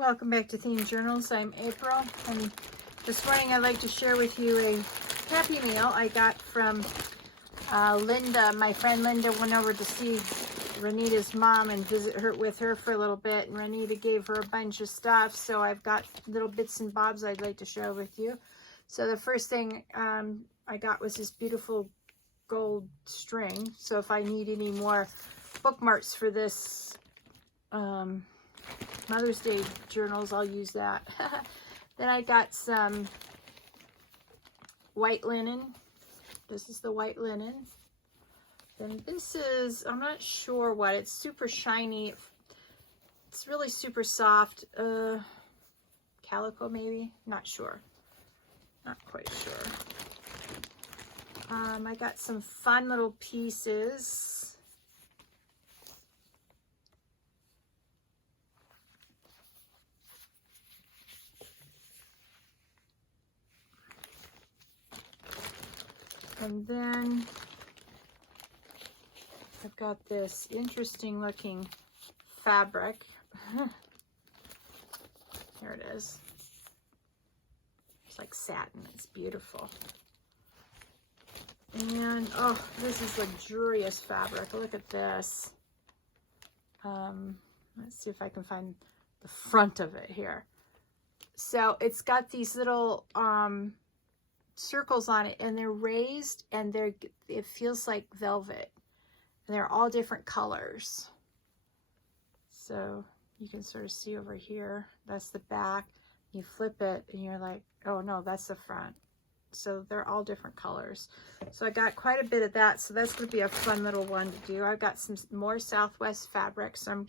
Welcome back to Theme Journals. I'm April, and this morning I'd like to share with you a Happy Meal I got from Linda. My friend Linda went over to see Renita's mom and visit her with her for a little bit, and Renita gave her a bunch of stuff, so I've got little bits and bobs I'd like to share with you. So the first thing I got was this beautiful gold string, so if I need any more bookmarks for this Mother's Day journals, I'll use that. Then I got some white linen. This is the white linen. Then this is, I'm not sure what, it's super shiny. It's really super soft. Calico maybe? Not sure. Not quite sure. I got some fun little pieces. And then I've got this interesting looking fabric. Here it is. It's like satin. It's beautiful. And oh, this is luxurious fabric. Look at this. Let's see if I can find the front of it here. So it's got these little circles on it, and they're raised, and it feels like velvet, and they're all different colors. So you can sort of see over here, that's the back. You flip it and you're like, oh no, that's the front. So they're all different colors. So I got quite a bit of that, so that's going to be a fun little one to do. I've got some more Southwest fabric, so I'm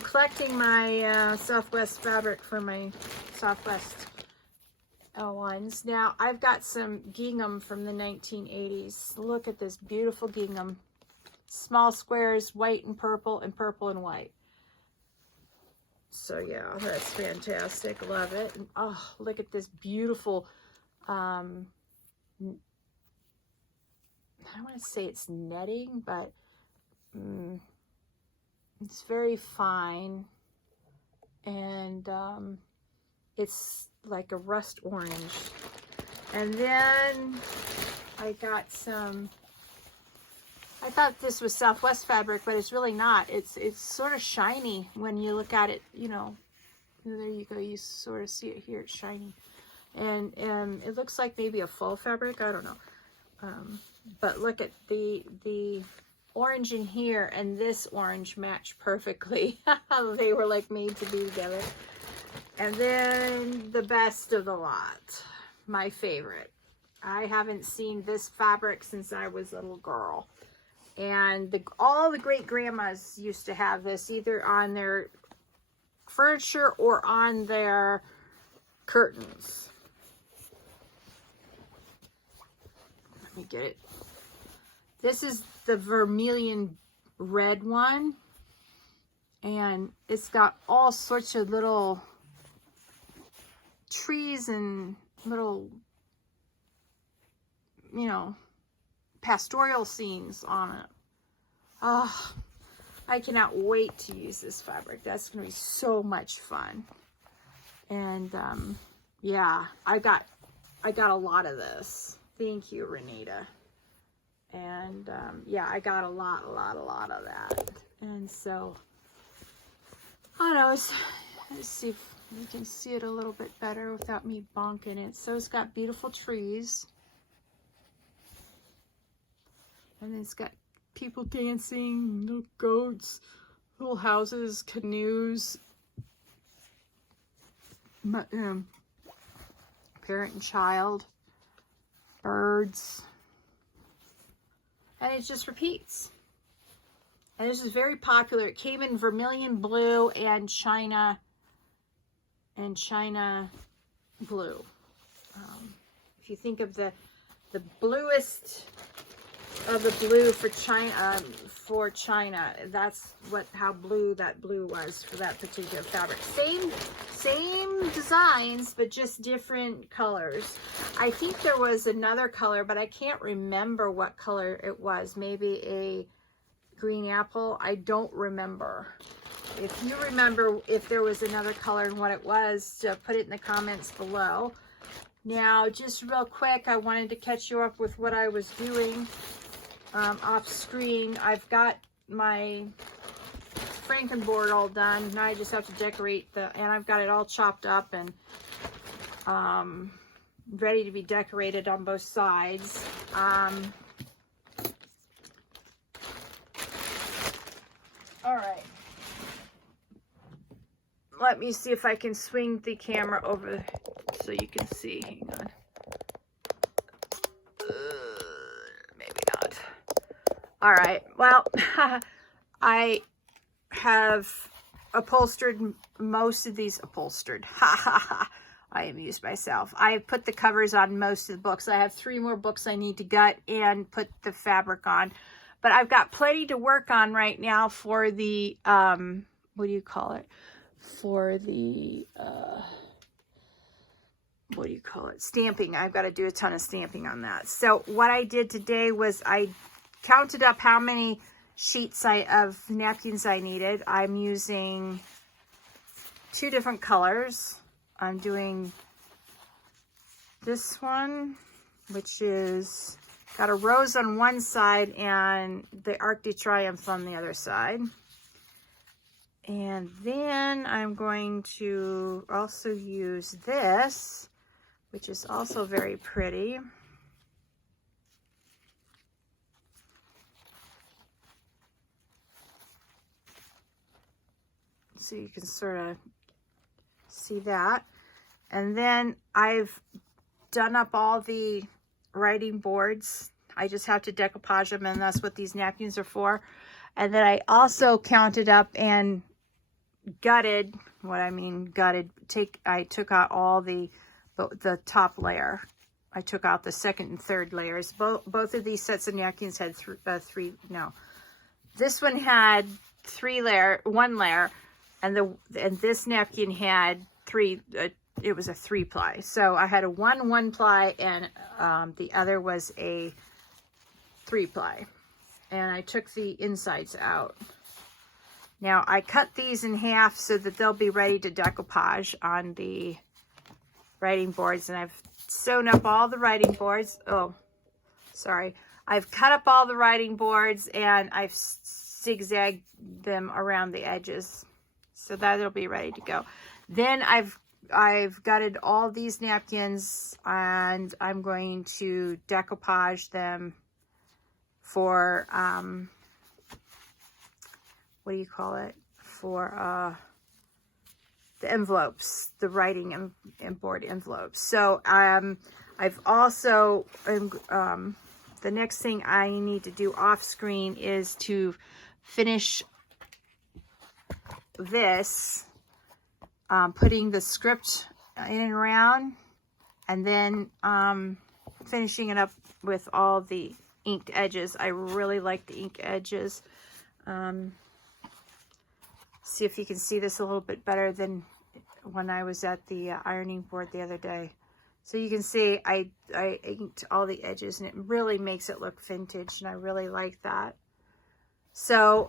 collecting my Southwest fabric for my Southwest ones. Now I've got some gingham from the 1980s. Look at this beautiful gingham. Small squares, white and purple and white. So yeah, that's fantastic. Love it. And oh, look at this beautiful, I don't want to say it's netting, but it's very fine, and it's like a rust orange. And then I got some, I thought this was Southwest fabric, but it's really not. It's sort of shiny when you look at it, you know. There you go, you sort of see it here, it's shiny. And it looks like maybe a faux fabric, I don't know. But look at the orange in here and this orange match perfectly. They were like made to be together. And then the best of the lot, my favorite. I haven't seen this fabric since I was a little girl. And all the great grandmas used to have this either on their furniture or on their curtains. Let me get it. This is the vermilion red one. And it's got all sorts of little trees and little, you know, pastoral scenes on it. Oh, I cannot wait to use this fabric. That's going to be so much fun. And yeah, I got a lot of this. Thank you, Renita. And yeah, I got a lot of that. And so I don't know, let's see if you can see it a little bit better without me bonking it. So it's got beautiful trees. And it's got people dancing, little goats, little houses, canoes, parent and child, birds. And it just repeats. And this is very popular. It came in vermilion blue and China blue. If you think of the bluest of the blue for China, that's how blue that blue was for that particular fabric. Same designs, but just different colors. I think there was another color, but I can't remember what color it was. Maybe a green apple. I don't remember. if you remember if there was another color and what it was, put it in the comments below. Now, just real quick, I wanted to catch you up with what I was doing off screen. I've got my Frankenboard all done. Now I just have to decorate and I've got it all chopped up and ready to be decorated on both sides. All right. Let me see if I can swing the camera over so you can see. Hang on. Maybe not. All right. Well, I have upholstered most of these. Upholstered. Ha ha ha. I amused myself. I put the covers on most of the books. I have 3 more books I need to gut and put the fabric on. But I've got plenty to work on right now for the, what do you call it? For the, what do you call it? Stamping. I've got to do a ton of stamping on that. So what I did today was I counted up how many sheets of napkins I needed. I'm using 2 different colors. I'm doing this one, which is got a rose on one side and the Arc de Triomphe on the other side. And then I'm going to also use this, which is also very pretty. So you can sort of see that. And then I've done up all the writing boards. I just have to decoupage them, and that's what these napkins are for. And then I also counted up and gutted. What I mean gutted, I took out all the top layer. I took out the second and third layers. Both of these sets of napkins had this one had 1 layer, and this napkin had 3. It was a 3-ply. So I had a 1-ply, and the other was a 3-ply. And I took the insides out. Now I cut these in half so that they'll be ready to decoupage on the writing boards. And I've sewn up all the writing boards. Oh, sorry. I've cut up all the writing boards and I've zigzagged them around the edges so that it'll be ready to go. Then I've gutted all these napkins and I'm going to decoupage them for what do you call it, for the envelopes, the writing and board envelopes. So I've also the next thing I need to do off screen is to finish this, putting the script in and around, and then finishing it up with all the inked edges. I really like the ink edges. See if you can see this a little bit better than when I was at the ironing board the other day. So you can see I inked all the edges, and it really makes it look vintage, and I really like that. So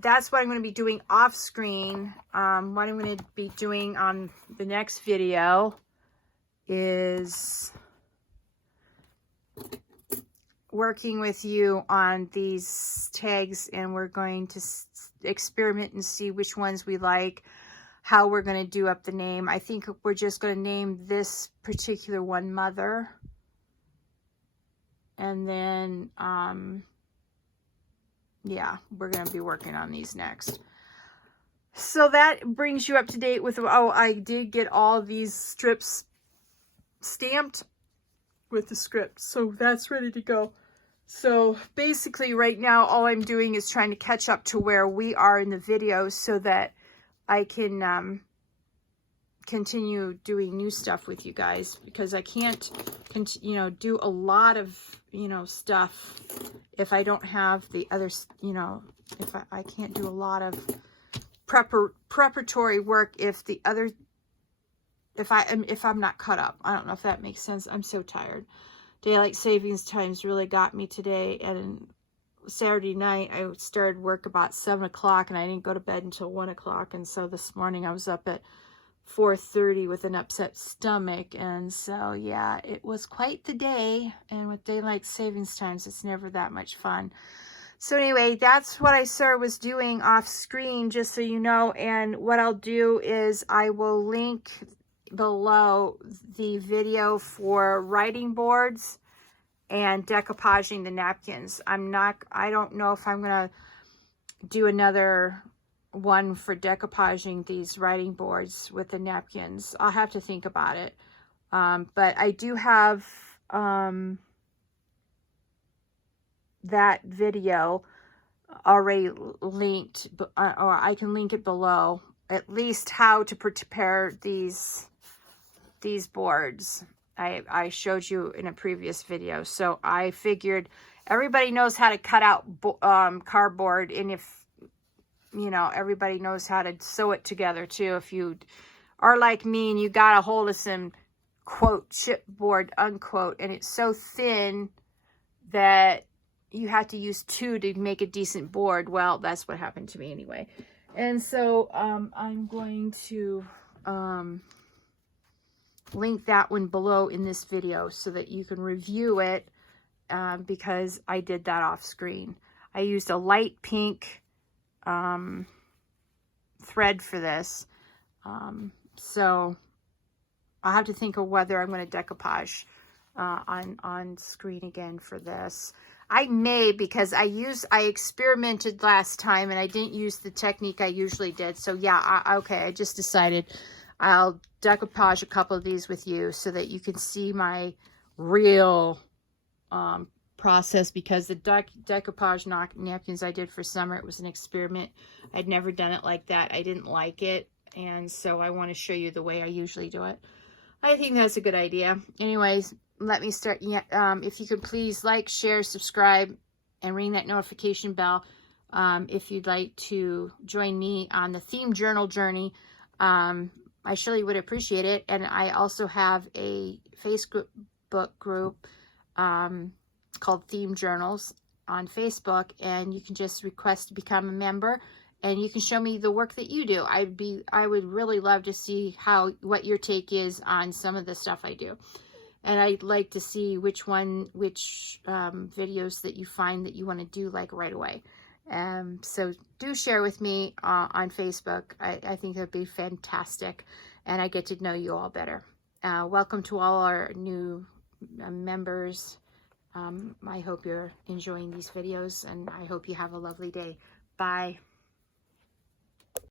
that's what I'm going to be doing off screen. What I'm going to be doing on the next video is working with you on these tags, and we're going to experiment and see which ones we like, how we're going to do up the name. I think we're just going to name this particular one Mother, and then yeah, we're going to be working on these next. So that brings you up to date with, oh, I did get all these strips stamped with the script, so that's ready to go. So basically right now all I'm doing is trying to catch up to where we are in the video so that I can continue doing new stuff with you guys, because I can't do a lot of stuff if I don't have the other, if I can't do a lot of preparatory work if I'm not caught up. I don't know if that makes sense. I'm so tired. Daylight savings times really got me today, and Saturday night, I started work about 7 o'clock, and I didn't go to bed until 1 o'clock. And so this morning I was up at 4:30 with an upset stomach. And so, yeah, it was quite the day. And with daylight savings times, it's never that much fun. So anyway, that's what I was doing off screen, just so you know. And what I'll do is I will link below the video for writing boards and decoupaging the napkins. I don't know if I'm going to do another one for decoupaging these writing boards with the napkins. I'll have to think about it. But I do have that video already linked, or I can link it below, at least how to prepare these boards. I showed you in a previous video. So I figured everybody knows how to cut out cardboard, and if you know, everybody knows how to sew it together too. If you are like me and you got a hold of some quote chipboard unquote, and it's so thin that you have to use 2 to make a decent board. Well, that's what happened to me anyway. And so I'm going to link that one below in this video so that you can review it, because I did that off screen. I used a light pink thread for this. So I'll have to think of whether I'm going to decoupage on screen again for this. I may, because I experimented last time and I didn't use the technique I usually did. So yeah, okay, I just decided I'll decoupage a couple of these with you so that you can see my real process, because the decoupage napkins I did for summer, it was an experiment. I'd never done it like that. I didn't like it, and so I want to show you the way I usually do it. I think that's a good idea. Anyways, let me start. If you could please like, share, subscribe, and ring that notification bell if you'd like to join me on the theme journal journey. I surely would appreciate it. And I also have a Facebook group called Theme Journals on Facebook, and you can just request to become a member, and you can show me the work that you do. I would really love to see what your take is on some of the stuff I do, and I'd like to see which videos that you find that you want to do like right away. So do share with me on Facebook. I think that'd be fantastic, and I get to know you all better. Welcome to all our new members. I hope you're enjoying these videos, and I hope you have a lovely day. Bye.